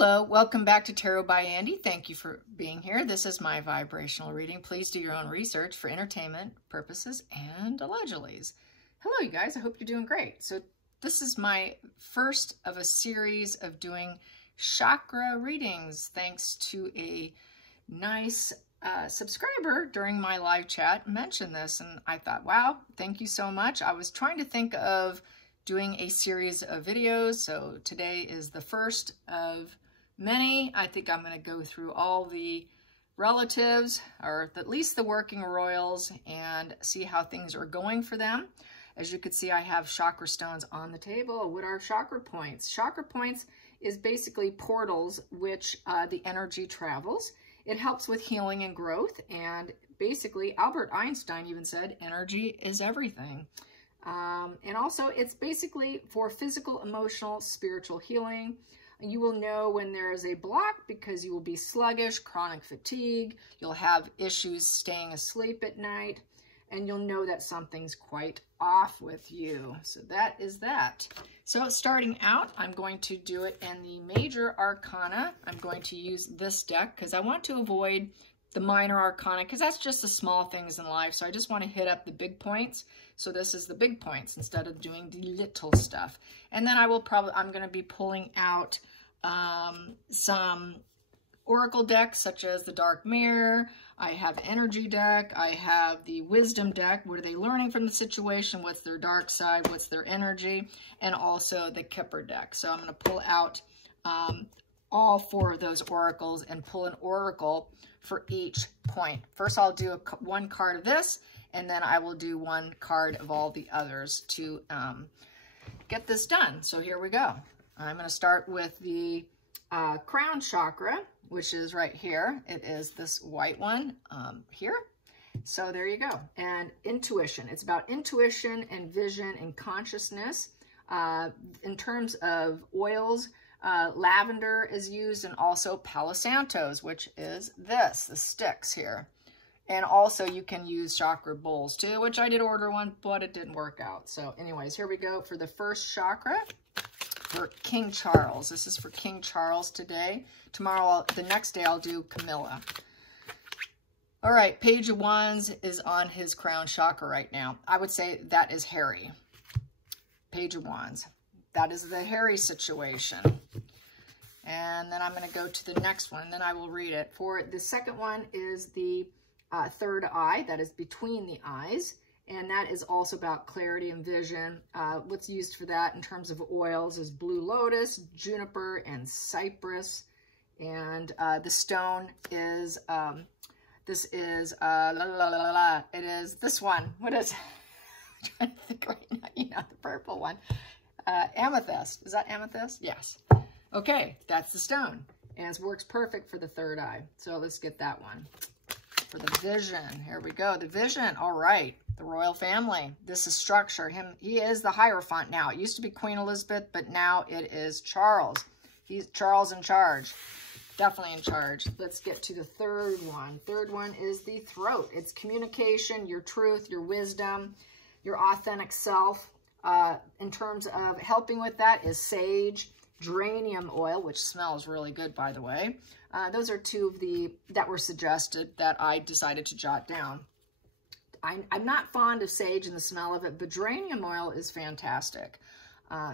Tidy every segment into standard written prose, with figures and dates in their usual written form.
Hello, welcome back to Tarot by Andy. Thank you for being here. This is my vibrational reading. Please do your own research for entertainment purposes and allegedly. Hello, you guys. I hope you're doing great. So this is my first of a series of doing chakra readings, thanks to a nice subscriber during my live chat mentioned this, and I thought, wow, thank you so much. I was trying to think of doing a series of videos, so today is the first of many. I think I'm going to go through all the relatives, or at least the working royals, and see how things are going for them. As you can see, I have chakra stones on the table. What are chakra points? Chakra points is basically portals which the energy travels. It helps with healing and growth, and basically Albert Einstein even said energy is everything. And also it's basically for physical, emotional, spiritual healing. You will know when there is a block because you will be sluggish, chronic fatigue. You'll have issues staying asleep at night, and you'll know that something's quite off with you. So that is that. So starting out, I'm going to do it in the major arcana. I'm going to use this deck because I want to avoid the minor arcana because that's just the small things in life. So I just want to hit up the big points. So this is the big points instead of doing the little stuff. And then I'm going to be pulling out some oracle decks such as the Dark Mirror. I have energy deck. I have the wisdom deck. What are they learning from the situation? What's their dark side? What's their energy? And also the Kipper deck. So I'm going to pull out all four of those oracles and pull an oracle for each point. First, I'll do one card of this, and then I will do one card of all the others to get this done. So here we go. I'm going to start with the crown chakra, which is right here. It is this white one here. So there you go. And intuition. It's about intuition and vision and consciousness. In terms of oils, lavender is used, and also Palo Santos, which is the sticks here. And also you can use chakra bowls too, which I did order one, but it didn't work out. So anyways, here we go for the first chakra for King Charles. This is for King Charles today. Tomorrow, the next day, I'll do Camilla. All right, Page of Wands is on his crown chakra right now. I would say that is Harry. Page of Wands. That is the Harry situation. And then I'm going to go to the next one, and then I will read it. For the second one is the third eye, that is between the eyes, and that is also about clarity and vision. What's used for that in terms of oils is blue lotus, juniper, and cypress. And the stone is, it is this one. What is it? I'm trying to think right now, you know, the purple one. Amethyst. Is that amethyst? Yes. Okay, that's the stone. And it works perfect for the third eye. So let's get that one. For the vision, here we go. The vision, all right. The royal family. This is structure. He is the Hierophant now. It used to be Queen Elizabeth, but now it is Charles. He's Charles in charge. Definitely in charge. Let's get to the third one. Third one is the throat. It's communication, your truth, your wisdom, your authentic self. In terms of helping with that is sage, geranium oil, which smells really good, by the way. Those are two of the that were suggested that I decided to jot down. I'm not fond of sage and the smell of it, but geranium oil is fantastic.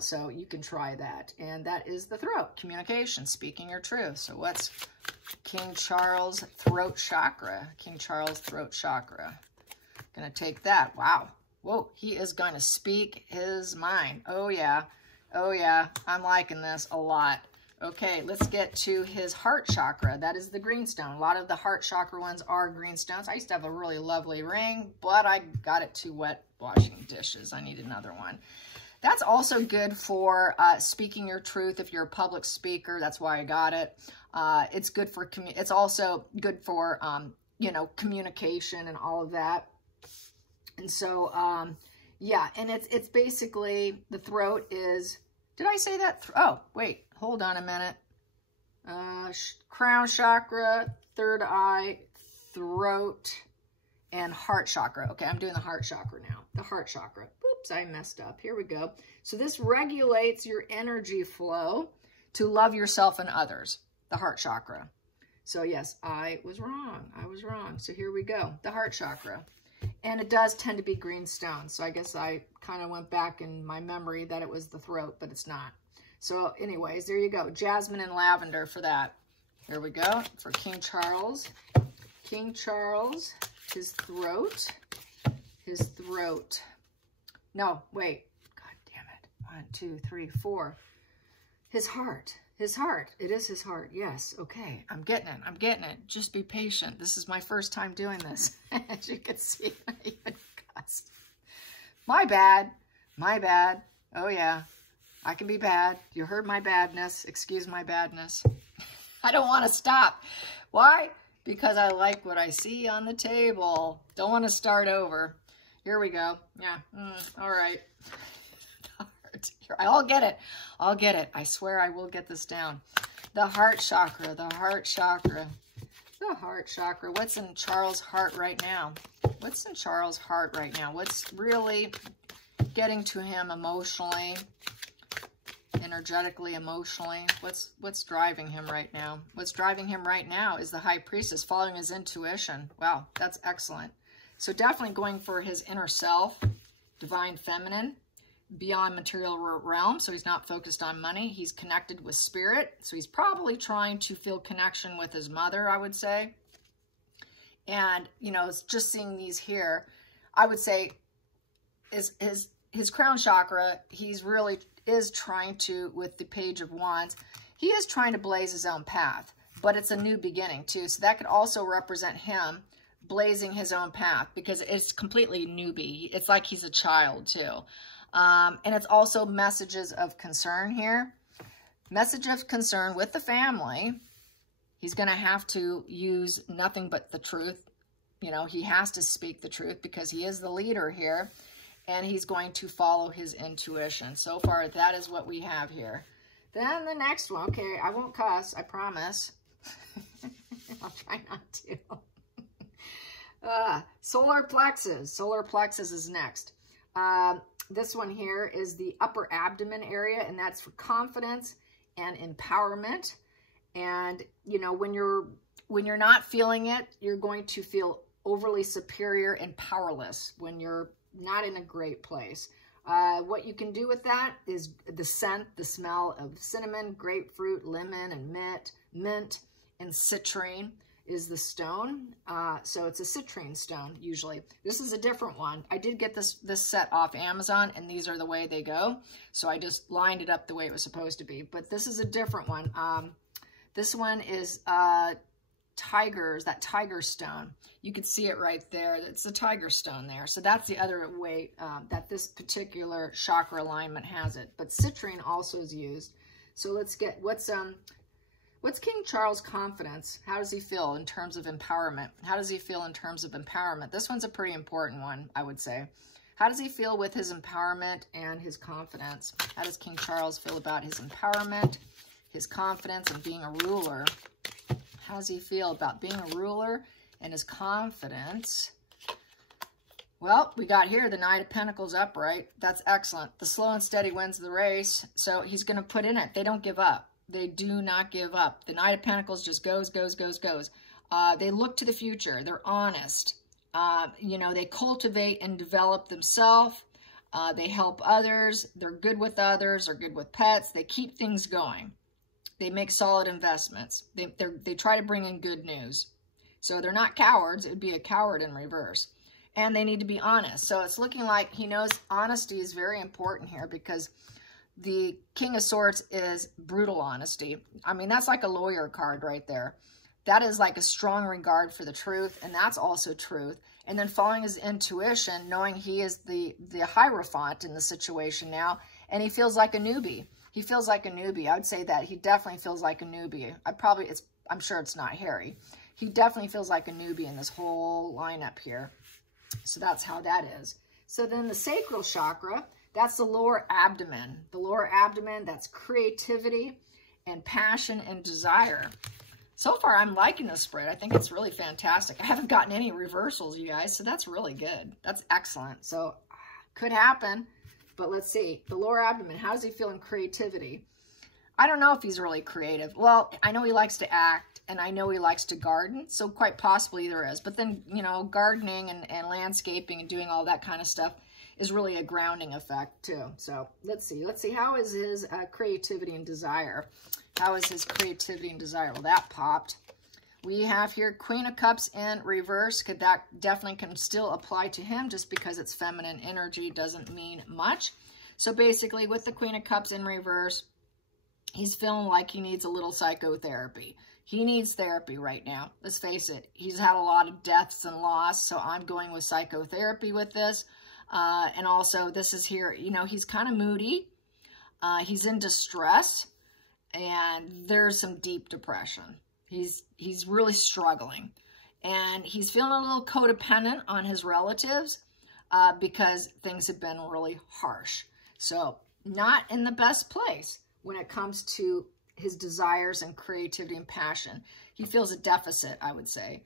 So you can try that. And that is the throat, communication, speaking your truth. So what's King Charles' throat chakra? King Charles' throat chakra. Gonna take that. Wow. Whoa, he is going to speak his mind. Oh, yeah. Oh, yeah. I'm liking this a lot. Okay, let's get to his heart chakra. That is the green stone. A lot of the heart chakra ones are green stones. I used to have a really lovely ring, but I got it too wet washing dishes. I need another one. That's also good for speaking your truth if you're a public speaker. That's why I got it. It's good for, it's also good for, you know, communication and all of that. And so, yeah, and it's basically, the throat is, did I say that? Oh, wait, hold on a minute. Crown chakra, third eye, throat, and heart chakra. Okay, I'm doing the heart chakra now. The heart chakra. Oops, I messed up. Here we go. So this regulates your energy flow to love yourself and others, the heart chakra. So yes, I was wrong. I was wrong. So here we go, the heart chakra. And it does tend to be green stone. So I guess I kind of went back in my memory that it was the throat, but it's not. So anyways, there you go. Jasmine and lavender for that. Here we go for King Charles. King Charles, his throat. His throat. No, wait. God damn it. 1, 2, 3, 4. His heart. His heart. It is his heart. Yes. Okay. I'm getting it. I'm getting it. Just be patient. This is my first time doing this. As you can see, I even cussed. My bad. My bad. Oh, yeah. I can be bad. You heard my badness. Excuse my badness. I don't want to stop. Why? Because I like what I see on the table. Don't want to start over. Here we go. Yeah. All right. I'll get it. I'll get it. I swear I will get this down. The heart chakra. The heart chakra. The heart chakra. What's in Charles' heart right now? What's in Charles' heart right now? What's really getting to him emotionally, energetically, emotionally? What's driving him right now? What's driving him right now is the High Priestess, following his intuition. Wow, that's excellent. So definitely going for his inner self, divine feminine, beyond material realm. So he's not focused on money. He's connected with spirit. So he's probably trying to feel connection with his mother, I would say. And, you know, it's just seeing these here, I would say his crown chakra, he's really is trying to, with the Page of Wands, he is trying to blaze his own path, but it's a new beginning too. So that could also represent him blazing his own path, because it's completely newbie. It's like he's a child too. And it's also messages of concern here. Message of concern with the family. He's going to have to use nothing but the truth. You know, he has to speak the truth because he is the leader here. And he's going to follow his intuition. So far, that is what we have here. Then the next one. Okay, I won't cuss, I promise. I'll try not to. Solar plexus. Solar plexus is next. This one here is the upper abdomen area, and that's for confidence and empowerment. And, you know, when you're not feeling it, you're going to feel overly superior and powerless when you're not in a great place. What you can do with that is the scent, the smell of cinnamon, grapefruit, lemon, and mint, and citrine is the stone. So it's a citrine stone, usually. This is a different one. I did get this set off Amazon, and these are the way they go. So I just lined it up the way it was supposed to be. But this is a different one. This one is tigers, that tiger stone. You can see it right there. It's a tiger stone there. So that's the other way that this particular chakra alignment has it. But citrine also is used. So let's get, what's King Charles' confidence? How does he feel in terms of empowerment? How does he feel in terms of empowerment? This one's a pretty important one, I would say. How does he feel with his empowerment and his confidence? How does King Charles feel about his empowerment, his confidence, and being a ruler? How does he feel about being a ruler and his confidence? Well, we got here the Knight of Pentacles upright. That's excellent. The slow and steady wins the race. So he's going to put in it. They don't give up. They do not give up. The Knight of Pentacles just goes. They look to the future. They're honest. You know, they cultivate and develop themselves. They help others. They're good with others. They're good with pets. They keep things going. They make solid investments. They try to bring in good news. So they're not cowards. It would be a coward in reverse. And they need to be honest. So it's looking like he knows honesty is very important here, because the King of Swords is brutal honesty. I mean, that's like a lawyer card right there. That is like a strong regard for the truth, and that's also truth. And then following his intuition, knowing he is the Hierophant in the situation now, and he feels like a newbie. He feels like a newbie. I would say that he definitely feels like a newbie. I'm sure it's not Harry. He definitely feels like a newbie in this whole lineup here. So that's how that is. So then the sacral chakra, that's the lower abdomen. The lower abdomen, that's creativity and passion and desire. So far, I'm liking this spread. I think it's really fantastic. I haven't gotten any reversals, you guys, so that's really good. That's excellent. So could happen, but let's see. The lower abdomen, how does he feel in creativity? I don't know if he's really creative. Well, I know he likes to act, and I know he likes to garden, so quite possibly there is. But then, you know, gardening and landscaping and doing all that kind of stuff is really a grounding effect too. So let's see. Let's see. How is his creativity and desire? How is his creativity and desire? Well, that popped. We have here Queen of Cups in reverse. That definitely can still apply to him, just because it's feminine energy doesn't mean much. So basically, with the Queen of Cups in reverse, he's feeling like he needs a little psychotherapy. He needs therapy right now. Let's face it. He's had a lot of deaths and loss, so I'm going with psychotherapy with this. And also, this is here, you know, he's kind of moody. He's in distress, and there's some deep depression. He's really struggling, and he's feeling a little codependent on his relatives because things have been really harsh. So not in the best place when it comes to his desires and creativity and passion. He feels a deficit, I would say.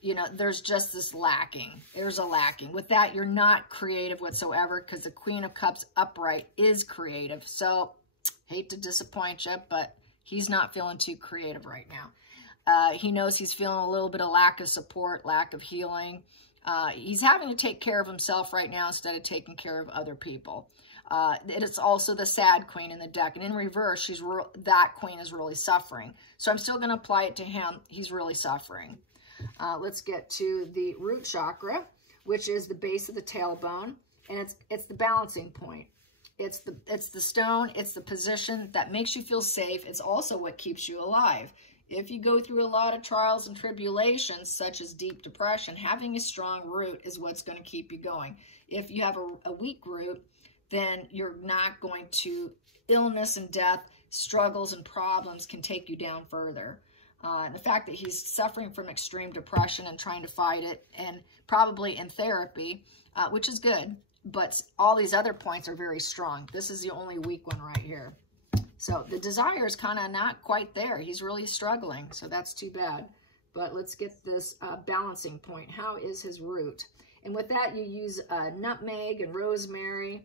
You know, there's just this lacking. There's a lacking. With that, you're not creative whatsoever, because the Queen of Cups upright is creative. So, hate to disappoint you, but he's not feeling too creative right now. He knows he's feeling a little bit of lack of support, lack of healing. He's having to take care of himself right now instead of taking care of other people. It's also the sad Queen in the deck. And in reverse, that Queen is really suffering. So I'm still going to apply it to him. He's really suffering. Let's get to the root chakra, which is the base of the tailbone. And it's the balancing point. It's the stone. It's the position that makes you feel safe. It's also what keeps you alive. If you go through a lot of trials and tribulations, such as deep depression, having a strong root is what's going to keep you going. If you have a weak root, then you're not going to, illness and death, struggles and problems can take you down further. The fact that he's suffering from extreme depression and trying to fight it, and probably in therapy, which is good, but all these other points are very strong. This is the only weak one right here. So the desire is kind of not quite there. He's really struggling, so that's too bad. But let's get this balancing point. How is his root? And with that, you use nutmeg and rosemary,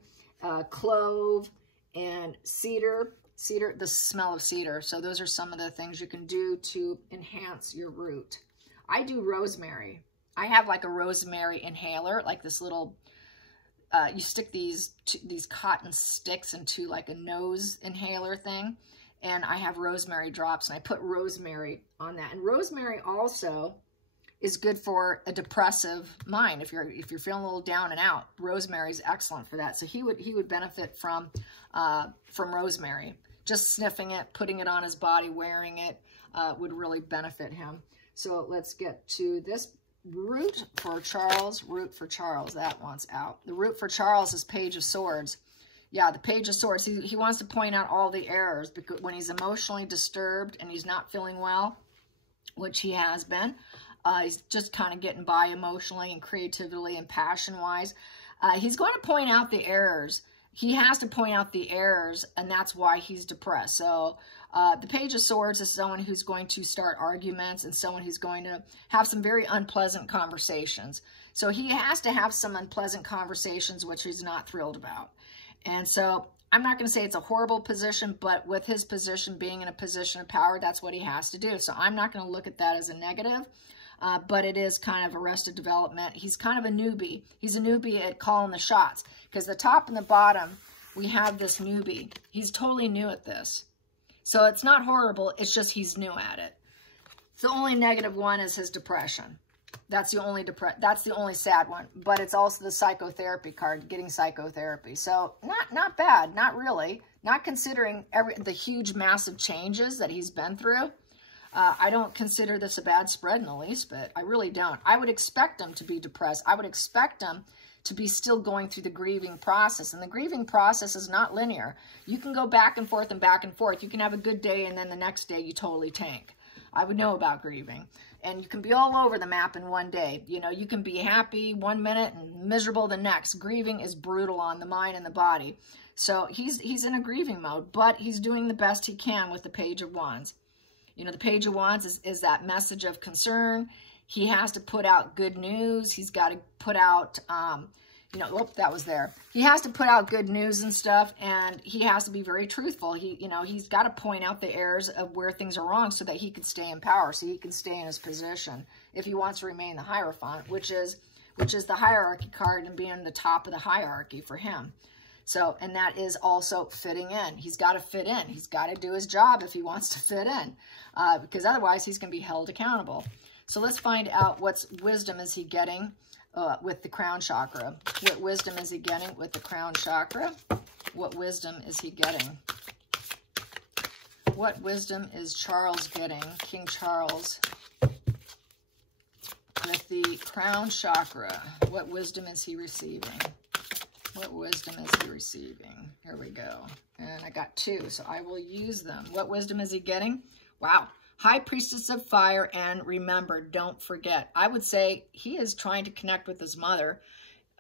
clove, and cedar. Cedar, the smell of cedar. So those are some of the things you can do to enhance your root. I do rosemary. I have like a rosemary inhaler, like this little, you stick these cotton sticks into like a nose inhaler thing. And I have rosemary drops, and I put rosemary on that. And rosemary also is good for a depressive mind. If you're feeling a little down and out, rosemary is excellent for that. So he would benefit from rosemary. Just sniffing it, putting it on his body, wearing it would really benefit him. So let's get to this root for Charles. Root for Charles, that one's out. The root for Charles is Page of Swords. Yeah, the Page of Swords. He wants to point out all the errors, because when he's emotionally disturbed and he's not feeling well, which he has been, he's just kind of getting by emotionally and creatively and passion-wise. He's going to point out the errors. He has to point out the errors, and that's why he's depressed. So the Page of Swords is someone who's going to start arguments and someone who's going to have some very unpleasant conversations. So he has to have some unpleasant conversations, which he's not thrilled about. And so I'm not going to say it's a horrible position, but with his position being in a position of power, that's what he has to do. So I'm not going to look at that as a negative. But it is kind of arrested development. He's kind of a newbie. He's a newbie at calling the shots, because the top and the bottom, we have this newbie. He's totally new at this. So it's not horrible. It's just he's new at it. The only negative one is his depression. That's the only sad one. But it's also the psychotherapy card, getting psychotherapy. So not bad, not really. Not considering the huge, massive changes that he's been through. I don't consider this a bad spread in the least bit. I really don't. I would expect him to be depressed. I would expect him to be still going through the grieving process. And the grieving process is not linear. You can go back and forth and back and forth. You can have a good day, and then the next day you totally tank. I would know about grieving. And you can be all over the map in one day. You know, you can be happy one minute and miserable the next. Grieving is brutal on the mind and the body. So he's in a grieving mode, but he's doing the best he can with the Page of Wands. You know, the Page of Wands is that message of concern. He has to put out good news. He's got to put out, you know, whoop, that was there. He has to put out good news and stuff, and he has to be very truthful. You know, he's got to point out the errors of where things are wrong so that he can stay in power, so he can stay in his position if he wants to remain the Hierophant, which is the hierarchy card and being the top of the hierarchy for him. So, and that is also fitting in. He's got to fit in. He's got to do his job if he wants to fit in, because otherwise he's going to be held accountable. So let's find out what wisdom is he getting with the crown chakra. What wisdom is he getting with the crown chakra? What wisdom is he getting? What wisdom is Charles getting, King Charles, with the crown chakra? What wisdom is he receiving? What wisdom is he receiving? Here we go. And I got 2, so I will use them. What wisdom is he getting? Wow. High Priestess of Fire, and remember, don't forget. I would say he is trying to connect with his mother.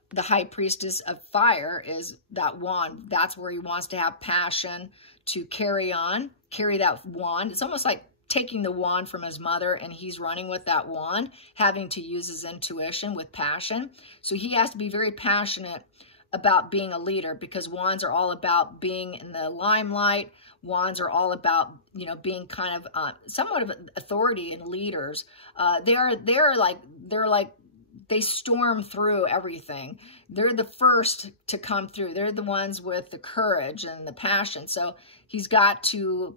The High Priestess of Fire is that wand. That's where he wants to have passion to carry on, carry that wand. It's almost like taking the wand from his mother, and he's running with that wand, having to use his intuition with passion. So he has to be very passionate about being a leader, because wands are all about being in the limelight. Wands are all about, you know, being kind of somewhat of authority and leaders. They storm through everything. They're the first to come through. They're the ones with the courage and the passion. So he's got to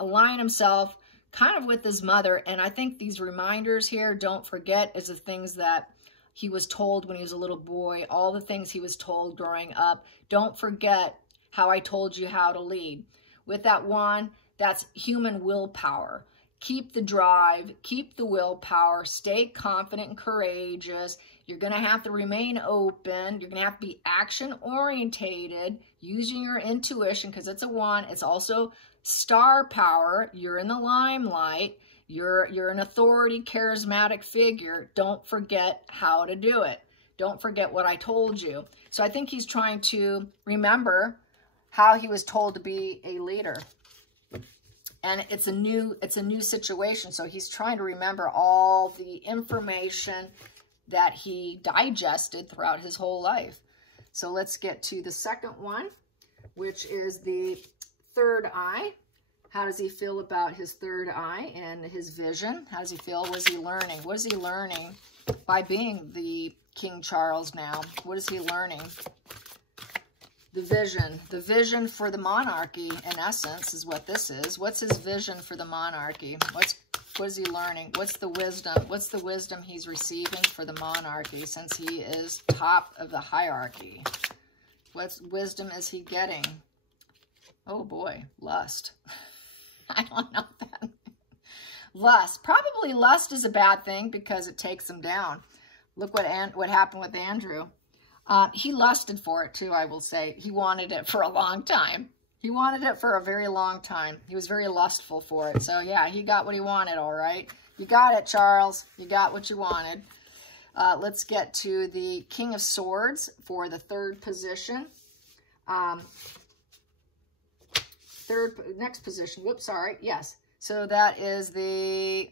align himself kind of with his mother. And I think these reminders here, don't forget, is the things that he was told when he was a little boy, all the things he was told growing up. Don't forget how I told you how to lead. With that wand, that's human willpower. Keep the drive, keep the willpower, stay confident and courageous. You're going to have to remain open. You're going to have to be action-orientated, using your intuition, because it's a wand. It's also star power. You're in the limelight. You're an authority, charismatic figure. Don't forget how to do it. Don't forget what I told you. So I think he's trying to remember how he was told to be a leader. And it's a new situation. So he's trying to remember all the information that he digested throughout his whole life. So let's get to the second one, which is the third eye. How does he feel about his third eye and his vision? How does he feel? What is he learning? What is he learning by being the King Charles now? What is he learning? The vision for the monarchy, in essence, is what this is. What's his vision for the monarchy? What is he learning? What's the wisdom? What's the wisdom he's receiving for the monarchy, since he is top of the hierarchy? What wisdom is he getting? Oh boy, lust. I don't know that. Lust. Probably lust is a bad thing because it takes him down. Look what happened with Andrew. He lusted for it too, I will say. He wanted it for a long time. He wanted it for a very long time. He was very lustful for it. So yeah, he got what he wanted, all right. You got it, Charles. You got what you wanted. Let's get to the King of Swords for the third position. Next position. Whoops, sorry. Yes. So that is the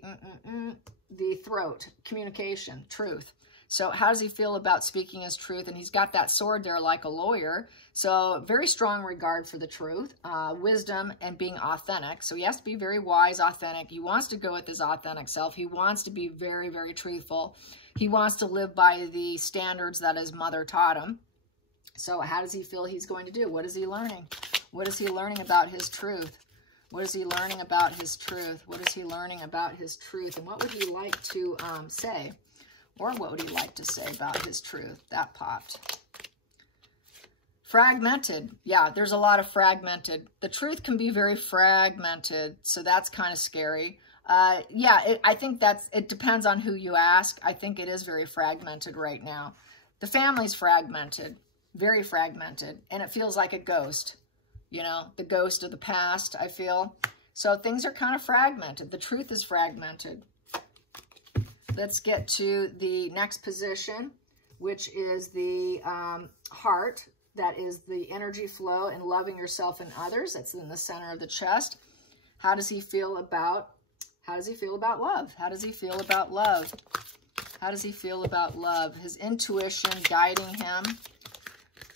throat, communication, truth. So how does he feel about speaking his truth? And he's got that sword there like a lawyer. So very strong regard for the truth, wisdom, and being authentic. So he has to be very wise, authentic. He wants to go with his authentic self. He wants to be very, very truthful. He wants to live by the standards that his mother taught him. So how does he feel he's going to do? What is he learning? What is he learning about his truth? What is he learning about his truth? What is he learning about his truth? And what would he like to say? Or what would he like to say about his truth? That popped. Fragmented. Yeah, there's a lot of fragmented. The truth can be very fragmented, so that's kind of scary. I think it depends on who you ask. I think it is very fragmented right now. The family's fragmented, very fragmented, and it feels like a ghost. You know, the ghost of the past, I feel. So things are kind of fragmented. The truth is fragmented. Let's get to the next position, which is the heart. That is the energy flow and loving yourself and others. That's in the center of the chest. How does he feel about love? How does he feel about love? How does he feel about love? His intuition guiding him.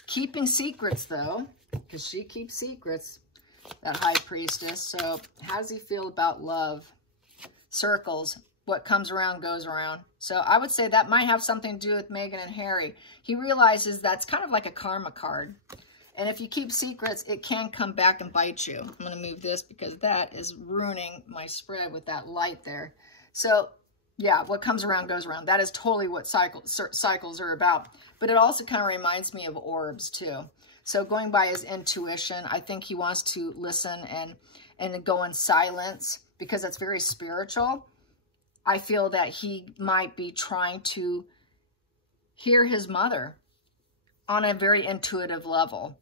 Keeping secrets, though, because she keeps secrets, that High Priestess. So how does he feel about love? Circles. What comes around goes around. So I would say that might have something to do with Meghan and Harry. He realizes that's kind of like a karma card. And if you keep secrets, it can come back and bite you. I'm going to move this because that is ruining my spread with that light there. So yeah, what comes around goes around. That is totally what cycles are about. But it also kind of reminds me of orbs too. So going by his intuition, I think he wants to listen and go in silence because it's very spiritual. I feel that he might be trying to hear his mother on a very intuitive level.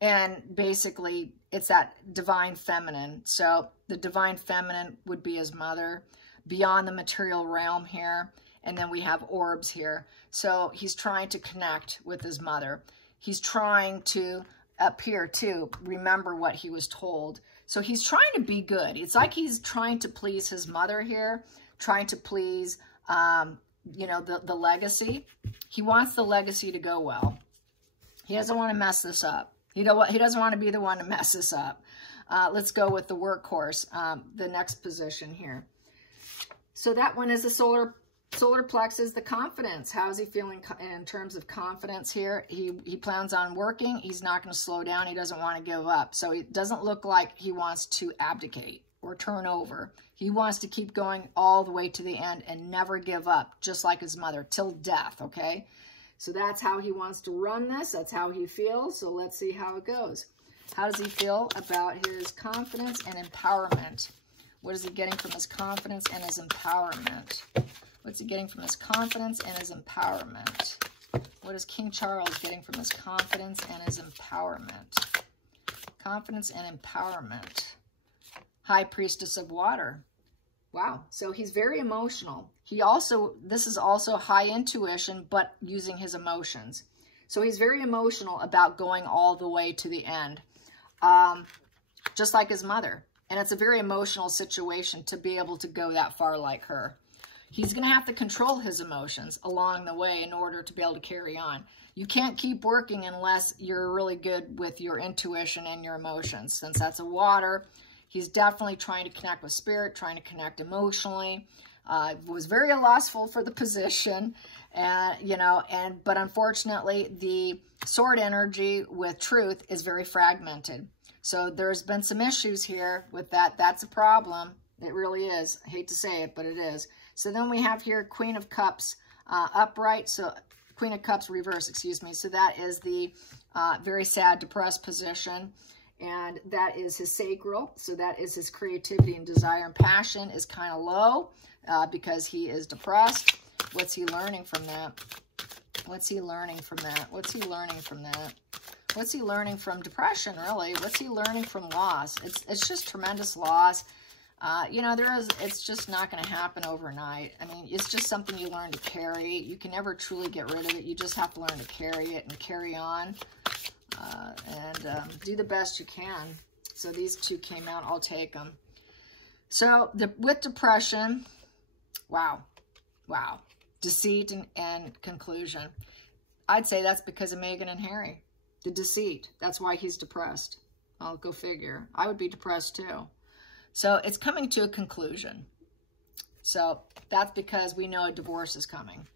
And basically, it's that divine feminine. So the divine feminine would be his mother, beyond the material realm here. And then we have orbs here. So he's trying to connect with his mother. He's trying to, up here too, remember what he was told. So he's trying to be good. It's like he's trying to please his mother here, trying to please, you know, the legacy. He wants the legacy to go well. He doesn't want to mess this up. He doesn't want to be the one to mess this up. Let's go with the workhorse, the next position here. So that one is the solar plexus, the confidence. How is he feeling in terms of confidence here? He plans on working. He's not going to slow down. He doesn't want to give up. So it doesn't look like he wants to abdicate or turn over. He wants to keep going all the way to the end and never give up, just like his mother, till death, okay? So that's how he wants to run this. That's how he feels. So let's see how it goes. How does he feel about his confidence and empowerment? What is he getting from his confidence and his empowerment? What's he getting from his confidence and his empowerment? What is King Charles getting from his confidence and his empowerment? Confidence and empowerment. High Priestess of Water. Wow. So he's very emotional. This is also high intuition, but using his emotions. So he's very emotional about going all the way to the end, just like his mother. And it's a very emotional situation to be able to go that far like her. He's going to have to control his emotions along the way in order to be able to carry on. You can't keep working unless you're really good with your intuition and your emotions. Since that's a water, he's definitely trying to connect with spirit, trying to connect emotionally. Was very lustful for the position, but unfortunately, the sword energy with truth is very fragmented. So there's been some issues here with that. That's a problem. It really is. I hate to say it, but it is. So then we have here Queen of Cups upright. So Queen of Cups reverse, excuse me. So that is the very sad, depressed position. And that is his sacral. So that is his creativity and desire and passion is kind of low because he is depressed. What's he learning from that? What's he learning from that? What's he learning from that? What's he learning from depression, really? What's he learning from loss? It's just tremendous loss. It's just not going to happen overnight. I mean, it's just something you learn to carry. You can never truly get rid of it. You just have to learn to carry it and carry on and do the best you can. So these two came out. I'll take them. So with depression, wow. Deceit and conclusion. I'd say that's because of Meghan and Harry. The deceit. That's why he's depressed. I'll go figure. I would be depressed too. So it's coming to a conclusion. So that's because we know a divorce is coming.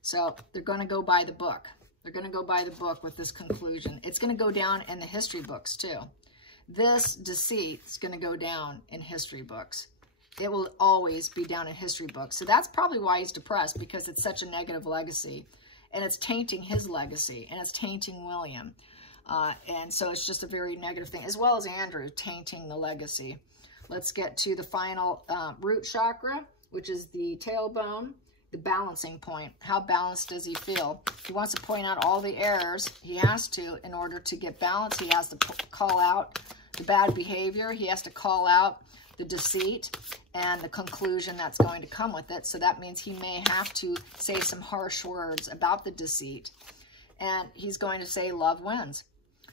So they're going to go by the book. They're going to go by the book with this conclusion. It's going to go down in the history books too. This deceit is going to go down in history books. It will always be down in history books. So that's probably why he's depressed, because it's such a negative legacy. And it's tainting his legacy. And it's tainting William. And so it's just a very negative thing. As well as Andrew tainting the legacy. Let's get to the final root chakra, which is the tailbone, the balancing point. How balanced does he feel? He wants to point out all the errors. He has to, in order to get balance, he has to call out the bad behavior. He has to call out the deceit and the conclusion that's going to come with it. So that means he may have to say some harsh words about the deceit. And he's going to say love wins.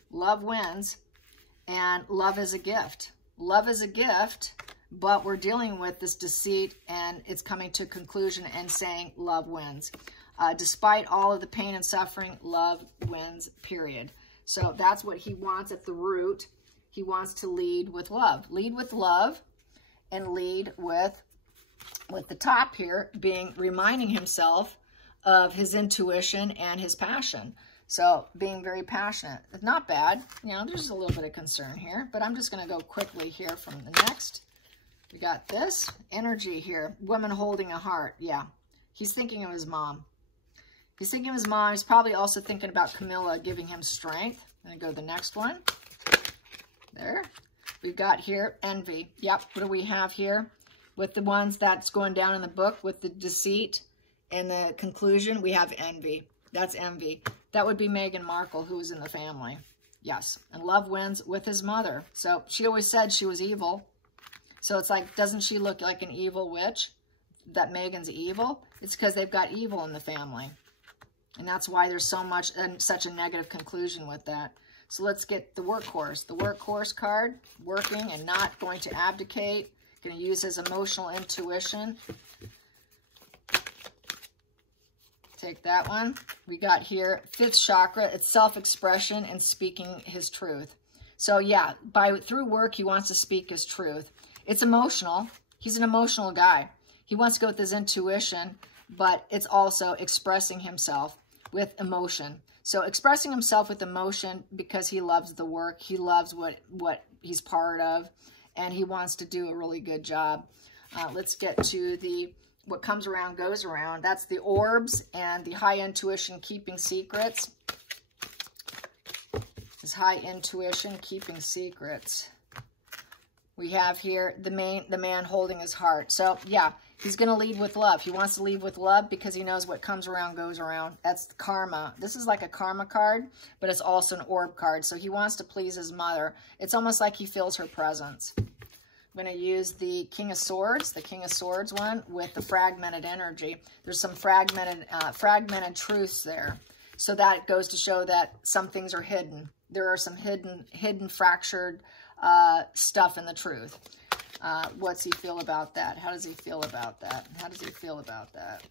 Love wins, and love is a gift. Love is a gift, but we're dealing with this deceit, and it's coming to a conclusion and saying love wins. Despite all of the pain and suffering, love wins, period. So that's what he wants at the root. He wants to lead with love. Lead with love, and lead with the top here being reminding himself of his intuition and his passion. So being very passionate. It's not bad. You know, there's a little bit of concern here, but I'm just going to go quickly here from the next. We got this energy here. Woman holding a heart. Yeah. He's thinking of his mom. He's thinking of his mom. He's probably also thinking about Camilla giving him strength. I'm going to go to the next one. There. We've got here envy. Yep. What do we have here? With the ones that's going down in the book with the deceit and the conclusion, we have envy. That's envy. That would be Meghan Markle, who was in the family. Yes. And love wins with his mother. So she always said she was evil. So it's like, doesn't she look like an evil witch? That Meghan's evil? It's because they've got evil in the family. And that's why there's so much and such a negative conclusion with that. So let's get the workhorse. The workhorse card, working and not going to abdicate. Going to use his emotional intuition. Take that one. We got here, 5th chakra. It's self-expression and speaking his truth. So yeah, through work, he wants to speak his truth. It's emotional. He's an emotional guy. He wants to go with his intuition, but it's also expressing himself with emotion. So expressing himself with emotion because he loves the work. He loves what he's part of, and he wants to do a really good job. Let's get to what comes around goes around. That's the orbs and the high intuition keeping secrets. His high intuition keeping secrets. We have here the man holding his heart. So yeah, he's going to lead with love. He wants to lead with love because he knows what comes around goes around. That's the karma. This is like a karma card, but it's also an orb card. So he wants to please his mother. It's almost like he feels her presence. I'm going to use the King of Swords one with the fragmented energy. There's some fragmented truths there. So that goes to show that some things are hidden. There are some hidden fractured stuff in the truth. What's he feel about that? How does he feel about that? How does he feel about that?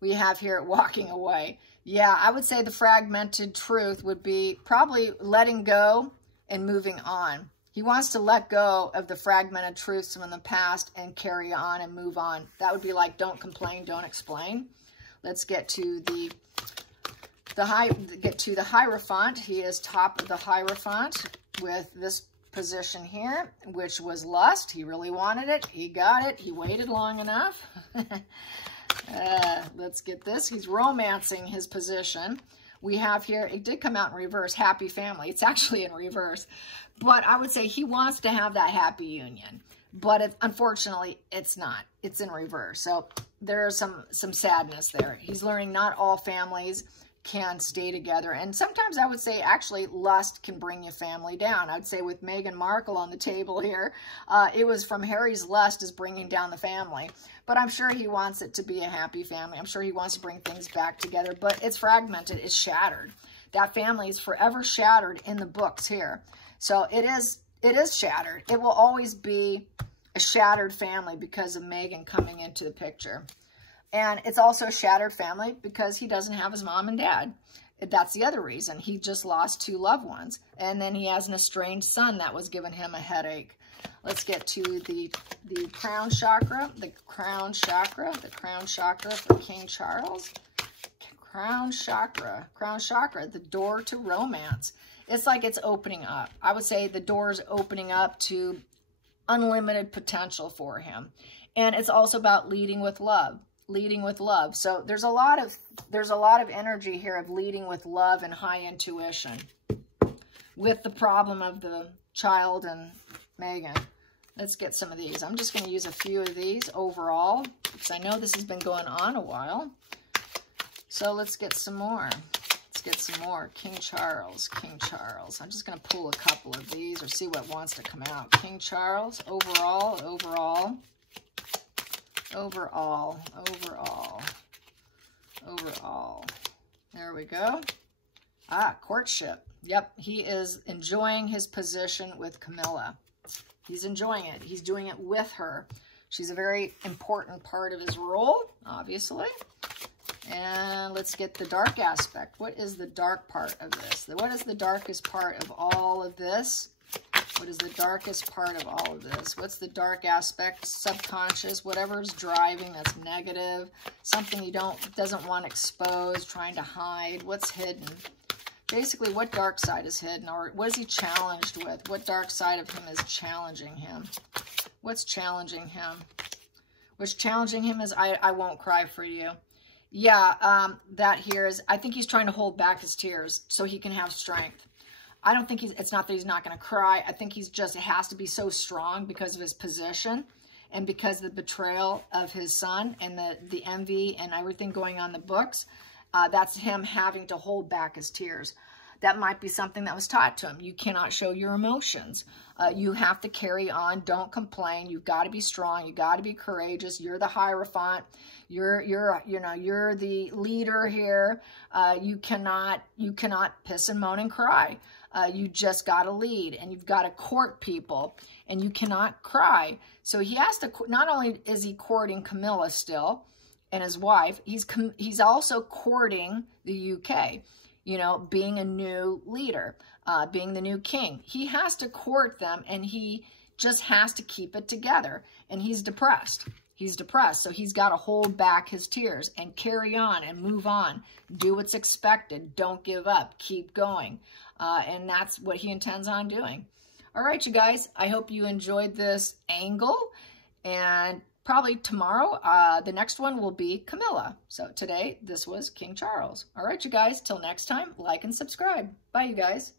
We have here walking away. Yeah, I would say the fragmented truth would be probably letting go and moving on. He wants to let go of the fragmented truths from the past and carry on and move on. That would be like, don't complain, don't explain. Let's get to the Hierophant. He is top of the Hierophant with this position here, which was lust. He really wanted it. He got it. He waited long enough. Let's get this. He's romancing his position. We have here, it did come out in reverse, happy family. It's actually in reverse. But I would say he wants to have that happy union. But unfortunately, it's not. It's in reverse. So there's some sadness there. He's learning not all families can stay together. And sometimes I would say actually lust can bring your family down. I'd say with Meghan Markle on the table here, it was from Harry's lust is bringing down the family. But I'm sure he wants it to be a happy family. I'm sure he wants to bring things back together, but it's fragmented. It's shattered. That family is forever shattered in the books here. So it is shattered. It will always be a shattered family because of Meghan coming into the picture. And it's also a shattered family because he doesn't have his mom and dad. That's the other reason. He just lost 2 loved ones. And then he has an estranged son that was giving him a headache. Let's get to the crown chakra. The crown chakra for King Charles. Crown chakra, the door to romance. It's like it's opening up. I would say the door is opening up to unlimited potential for him. And it's also about leading with love. Leading with love. So there's a lot of energy here of leading with love and high intuition. With the problem of the child and Meghan. Let's get some of these. I'm just going to use a few of these overall because I know this has been going on a while. So let's get some more. Let's get some more. King Charles. I'm just going to pull a couple of these or see what wants to come out. King Charles, overall. There we go. Courtship. Yep, he is enjoying his position with Camilla. He's enjoying it. He's doing it with her. She's a very important part of his role, obviously. And let's get the dark aspect. What is the dark part of this? What is the darkest part of all of this? What is the darkest part of all of this? What's the dark aspect? Subconscious, whatever's driving that's negative, something you doesn't want exposed, trying to hide. What's hidden? Basically, what dark side is hidden, or what is he challenged with? What dark side of him is challenging him? What's challenging him? What's challenging him is, I won't cry for you. Yeah, that here is, I think he's trying to hold back his tears so he can have strength. I don't think it's not that he's not going to cry. I think he's just, it has to be so strong because of his position and because of the betrayal of his son and the envy and everything going on in the books. That's him having to hold back his tears. That might be something that was taught to him. You cannot show your emotions. You have to carry on. Don't complain. You've got to be strong. You got to be courageous. You're the Hierophant. You're the leader here. You cannot piss and moan and cry. You just got to lead, and you've got to court people, and you cannot cry. So he has to, not only is he courting Camilla still and his wife, he's also courting the UK, you know, being a new leader, being the new king. He has to court them, and he just has to keep it together, and he's depressed. He's depressed, so he's got to hold back his tears and carry on and move on. Do what's expected. Don't give up. Keep going. And that's what he intends on doing. All right, you guys, I hope you enjoyed this angle. And probably tomorrow, the next one will be Camilla. So today, this was King Charles. All right, you guys, till next time, like and subscribe. Bye, you guys.